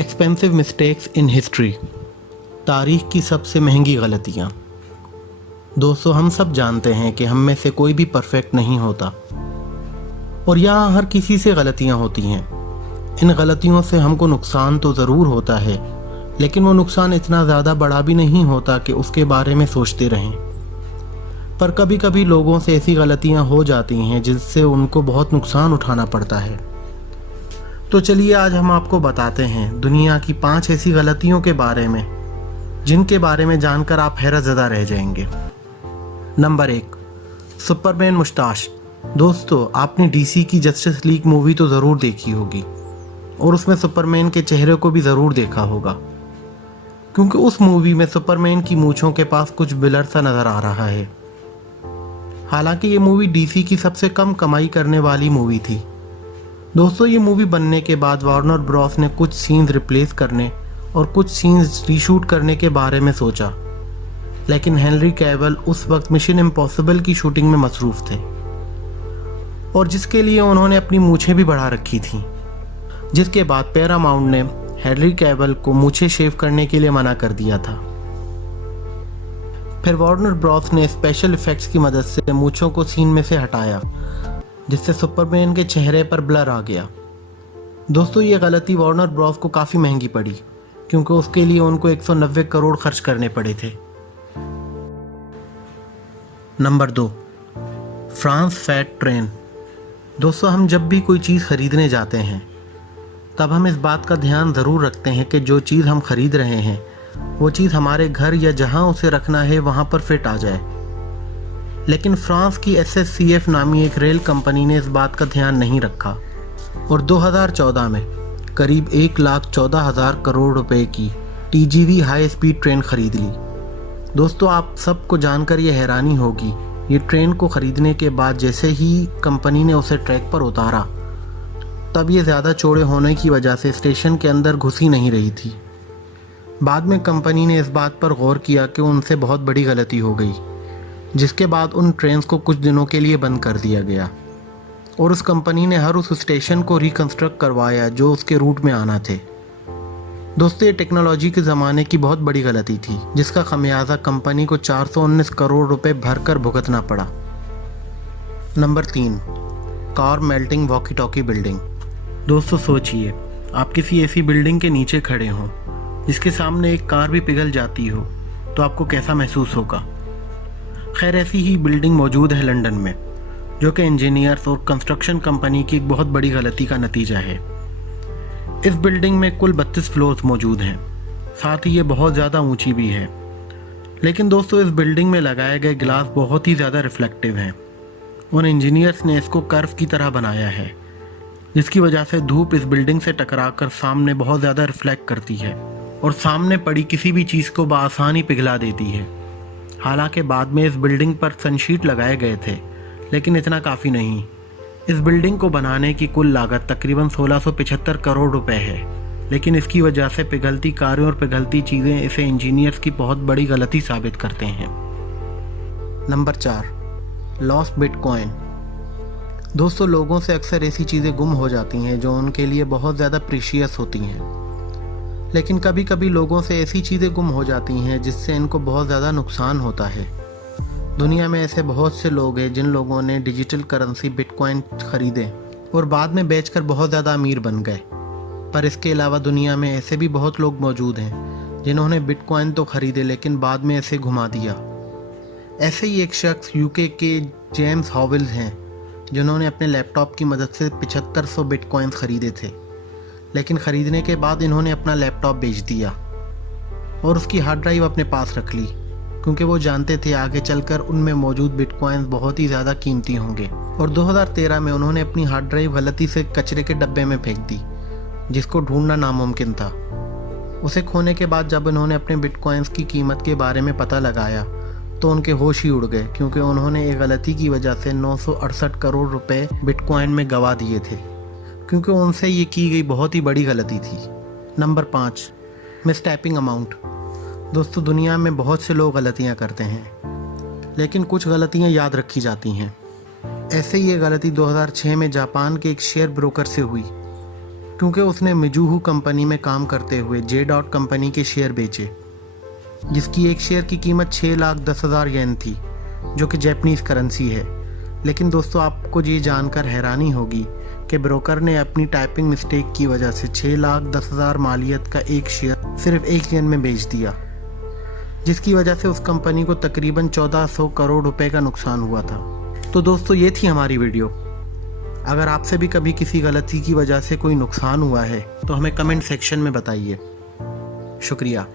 Expensive mistakes in history, तारीख की सबसे महंगी गलतियाँ। दोस्तों, हम सब जानते हैं कि हम में से कोई भी परफेक्ट नहीं होता और यहाँ हर किसी से गलतियाँ होती हैं। इन गलतियों से हमको नुकसान तो ज़रूर होता है, लेकिन वो नुकसान इतना ज़्यादा बड़ा भी नहीं होता कि उसके बारे में सोचते रहें। पर कभी कभी लोगों से ऐसी गलतियाँ हो जाती हैं जिससे उनको बहुत नुकसान उठाना पड़ता है। तो चलिए आज हम आपको बताते हैं दुनिया की 5 ऐसी गलतियों के बारे में जिनके बारे में जानकर आप हैरतज़दा रह जाएंगे। Number 1, Superman mustache. दोस्तों, आपने डीसी की जस्टिस लीग मूवी तो ज़रूर देखी होगी और उसमें सुपरमैन के चेहरे को भी ज़रूर देखा होगा, क्योंकि उस मूवी में सुपरमैन की मूंछों के पास कुछ ब्लर सा नज़र आ रहा है। हालांकि ये मूवी डीसी की सबसे कम कमाई करने वाली मूवी थी। दोस्तों, ये मूवी बनने के बाद वार्नर ब्रॉस ने कुछ सीन्स रिप्लेस करने और कुछ सीन्स रीशूट करने के बारे में सोचा, लेकिन हेनरी कैविल उस वक्त मिशन इम्पॉसिबल की शूटिंग में मसरूफ थे और जिसके लिए उन्होंने अपनी मूछें भी बढ़ा रखी थीं। जिसके बाद पैरामाउंट ने हेनरी कैविल को मूछें शेव करने के लिए मना कर दिया था। फिर वार्नर ब्रॉस ने स्पेशल इफेक्ट्स की मदद से मूछों को सीन में से हटाया, जिससे सुपरमैन के चेहरे पर ब्लर आ गया। दोस्तों, ये गलती वार्नर ब्रॉस को काफ़ी महंगी पड़ी, क्योंकि उसके लिए उनको 190 करोड़ खर्च करने पड़े थे। Number 2, France fat train. दोस्तों, हम जब भी कोई चीज़ खरीदने जाते हैं तब हम इस बात का ध्यान ज़रूर रखते हैं कि जो चीज़ हम खरीद रहे हैं वो चीज़ हमारे घर या जहां उसे रखना है वहां पर फिट आ जाए। लेकिन फ्रांस की SSCF नामी एक रेल कंपनी ने इस बात का ध्यान नहीं रखा और 2014 में करीब 1,14,000 करोड़ रुपए की TGV हाई स्पीड ट्रेन खरीद ली। दोस्तों, आप सबको जानकर ये हैरानी होगी, ये ट्रेन को खरीदने के बाद जैसे ही कंपनी ने उसे ट्रैक पर उतारा तब ये ज़्यादा चौड़े होने की वजह से स्टेशन के अंदर घुस ही नहीं रही थी। बाद में कंपनी ने इस बात पर गौर किया कि उनसे बहुत बड़ी गलती हो गई, जिसके बाद उन ट्रेन्स को कुछ दिनों के लिए बंद कर दिया गया और उस कंपनी ने हर उस स्टेशन को रिकंस्ट्रक्ट करवाया जो उसके रूट में आना थे। दोस्तों, ये टेक्नोलॉजी के ज़माने की बहुत बड़ी गलती थी, जिसका खमियाजा कंपनी को 419 करोड़ रुपए भरकर भुगतना पड़ा। Number 3, car melting walkie talkie building. दोस्तों, सोचिए आप किसी ऐसी बिल्डिंग के नीचे खड़े हों जिसके सामने एक कार भी पिघल जाती हो तो आपको कैसा महसूस होगा। खैर, ऐसी ही बिल्डिंग मौजूद है लंदन में, जो कि इंजीनियर्स और कंस्ट्रक्शन कंपनी की एक बहुत बड़ी गलती का नतीजा है। इस बिल्डिंग में कुल 32 फ्लोर्स मौजूद हैं, साथ ही ये बहुत ज़्यादा ऊंची भी है। लेकिन दोस्तों, इस बिल्डिंग में लगाए गए ग्लास बहुत ही ज़्यादा रिफ्लेक्टिव हैं और इंजीनियर्स ने इसको कर्व की तरह बनाया है, जिसकी वजह से धूप इस बिल्डिंग से टकराकर सामने बहुत ज़्यादा रिफ्लेक्ट करती है और सामने पड़ी किसी भी चीज़ को बआसानी पिघला देती है। हालांकि बाद में इस बिल्डिंग पर सनशीट लगाए गए थे, लेकिन इतना काफ़ी नहीं। इस बिल्डिंग को बनाने की कुल लागत तकरीबन 1675 करोड़ रुपए है, लेकिन इसकी वजह से पिघलती कारें और पिघलती चीज़ें इसे इंजीनियर्स की बहुत बड़ी गलती साबित करते हैं। Number 4, lost bitcoin. दोस्तों, लोगों से अक्सर ऐसी चीज़ें गुम हो जाती हैं जो उनके लिए बहुत ज़्यादा प्रीशियस होती हैं, लेकिन कभी कभी लोगों से ऐसी चीज़ें गुम हो जाती हैं जिससे इनको बहुत ज़्यादा नुकसान होता है। दुनिया में ऐसे बहुत से लोग हैं जिन लोगों ने डिजिटल करेंसी बिटकॉइन खरीदे और बाद में बेचकर बहुत ज़्यादा अमीर बन गए। पर इसके अलावा दुनिया में ऐसे भी बहुत लोग मौजूद हैं जिन्होंने बिटकॉइन तो खरीदे लेकिन बाद में इसे घुमा दिया। ऐसे ही एक शख्स UK के जेम्स हॉवेल्स हैं, जिन्होंने अपने लैपटॉप की मदद से 7500 बिटकॉइंस खरीदे थे, लेकिन ख़रीदने के बाद इन्होंने अपना लैपटॉप बेच दिया और उसकी हार्ड ड्राइव अपने पास रख ली, क्योंकि वो जानते थे आगे चलकर उनमें मौजूद बिटकॉइंस बहुत ही ज़्यादा कीमती होंगे। और 2013 में उन्होंने अपनी हार्ड ड्राइव गलती से कचरे के डब्बे में फेंक दी, जिसको ढूंढना नामुमकिन था। उसे खोने के बाद जब उन्होंने अपने बिटकॉइंस की कीमत के बारे में पता लगाया तो उनके होश ही उड़ गए, क्योंकि उन्होंने एक गलती की वजह से 968 करोड़ रुपए बिटकॉइन में गंवा दिए थे, क्योंकि उनसे ये की गई बहुत ही बड़ी गलती थी। Number 5, mistyping amount. दोस्तों, दुनिया में बहुत से लोग गलतियां करते हैं, लेकिन कुछ गलतियां याद रखी जाती हैं। ऐसे ही ये गलती 2006 में जापान के एक शेयर ब्रोकर से हुई, क्योंकि उसने मिजूहू कंपनी में काम करते हुए जे डॉट कंपनी के शेयर बेचे, जिसकी एक शेयर की कीमत 6,10,000 येन थी, जो कि जापानीज़ करेंसी है। लेकिन दोस्तों, आपको ये जानकर हैरानी होगी कि ब्रोकर ने अपनी टाइपिंग मिस्टेक की वजह से 6,10,000 मालियत का एक शेयर सिर्फ 1 येन में बेच दिया, जिसकी वजह से उस कंपनी को तकरीबन 1400 करोड़ रुपए का नुकसान हुआ था। तो दोस्तों, ये थी हमारी वीडियो। अगर आपसे भी कभी किसी गलती की वजह से कोई नुकसान हुआ है तो हमें कमेंट सेक्शन में बताइए। शुक्रिया।